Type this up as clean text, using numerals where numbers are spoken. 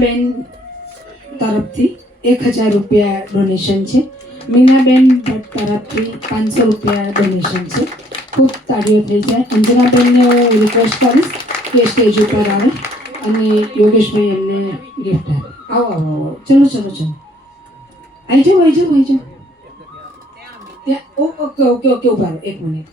બેન તરફથી 1000 રૂપિયા ડોનેશન છે. મીનાબેન ભટ્ટ તરફથી 500 રૂપિયા ડોનેશન છે. ખૂબ તાળીઓ થઈ જાય. અંજનાબેનને હું રિક્વેસ્ટ કરીશ કે સ્ટેજ ઉપર આવે અને યોગેશભાઈ એમને ગિફ્ટ આપે. આવો આવો આવો, ચલો ચલો ચલો, આવી જાઓ આવી જાઓ આવી જાઓ. ત્યાં ઓકે ઓકે ઓકે, ઉભા રહો 1 મિનિટ.